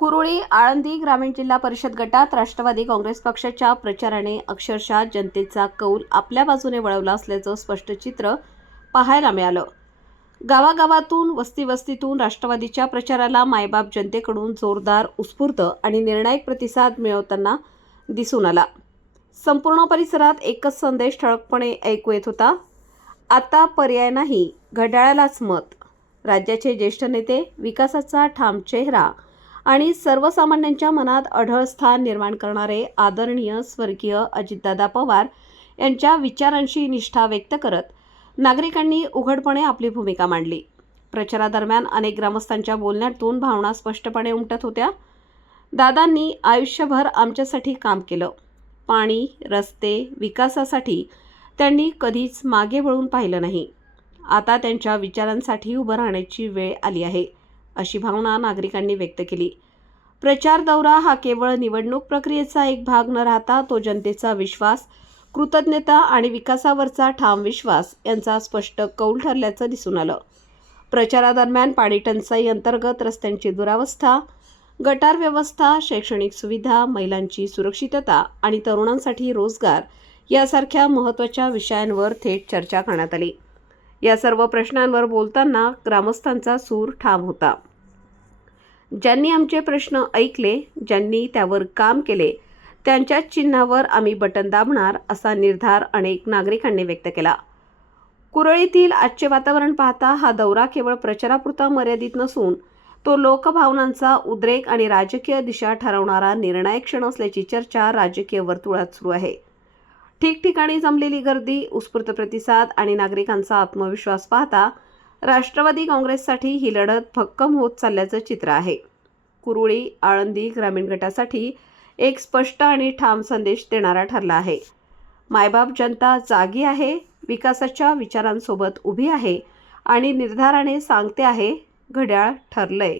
कुरुळी आळंदी ग्रामीण जिल्हा परिषद गटात राष्ट्रवादी काँग्रेस पक्षाच्या प्रचाराने अक्षरशः जनतेचा कौल आपल्या बाजूने वळवला असल्याचं स्पष्ट चित्र पाहायला मिळालं। गावागावातून वस्तीवस्तीतून राष्ट्रवादीच्या प्रचाराला मायबाप जनतेकडून जोरदार उत्स्फूर्त आणि निर्णायक प्रतिसाद मिळवताना दिसून आला। संपूर्ण परिसरात एकच संदेश ठळकपणे ऐकू येत होता, आता पर्याय नाही, घड्याळालाच मत। राज्याचे ज्येष्ठ नेते, विकासाचा ठाम चेहरा आणि सर्वसामान्यांच्या मनात अढळ स्थान निर्माण करणारे आदरणीय स्वर्गीय अजितदादा पवार यांच्या विचारांशी निष्ठा व्यक्त करत नागरिकांनी उघडपणे आपली भूमिका मांडली। प्रचारादरम्यान अनेक ग्रामस्थांच्या बोलण्यातून भावना स्पष्टपणे उमटत होत्या। दादांनी आयुष्यभर आमच्यासाठी काम केलं, पाणी, रस्ते, विकासासाठी त्यांनी कधीच मागे वळून पाहिलं नाही। आता त्यांच्या विचारांसाठी उभं राहण्याची वेळ आली आहे, अशी भावना नागरिकांनी व्यक्त केली। प्रचार दौरा हा केवळ निवडणूक प्रक्रियेचा एक भाग न राहता तो जनतेचा विश्वास, कृतज्ञता आणि विकासावरचा ठाम विश्वास यांचा स्पष्ट कौल ठरल्याचं दिसून आलं। प्रचारादरम्यान पाणी टंचाई अंतर्गत रस्त्यांची दुरावस्था, गटार व्यवस्था, शैक्षणिक सुविधा, महिलांची सुरक्षितता आणि तरुणांसाठी रोजगार यासारख्या महत्त्वाच्या विषयांवर थेट चर्चा करण्यात आली। या सर्व प्रश्नांवर बोलताना ग्रामस्थांचा सूर ठाम होता। ज्यांनी आमचे प्रश्न ऐकले, ज्यांनी त्यावर काम केले, त्यांच्याच चिन्हावर आम्ही बटन दाबणार असा निर्धार अनेक नागरिकांनी व्यक्त केला। कुरळीतील आजचे वातावरण पाहता हा दौरा केवळ प्रचारापुरता मर्यादित नसून तो लोकभावनांचा उद्रेक आणि राजकीय दिशा ठरवणारा निर्णायक क्षण असल्याची चर्चा राजकीय वर्तुळात सुरू आहे। ठिकठिकाणी जमलेली गर्दी, उत्स्फूर्त प्रतिसाद आणि नागरिकांचा आत्मविश्वास पाहता राष्ट्रवादी काँग्रेससाठी ही लढत भक्कम होत चालल्याचं चित्र आहे। कुरुळी आळंदी ग्रामीण गटासाठी एक स्पष्ट आणि ठाम संदेश देणारा ठरला आहे। मायबाप जनता जागी आहे, विकासाच्या विचारांसोबत उभी आहे आणि निर्धाराने सांगते आहे, घड्याळ ठरलंय।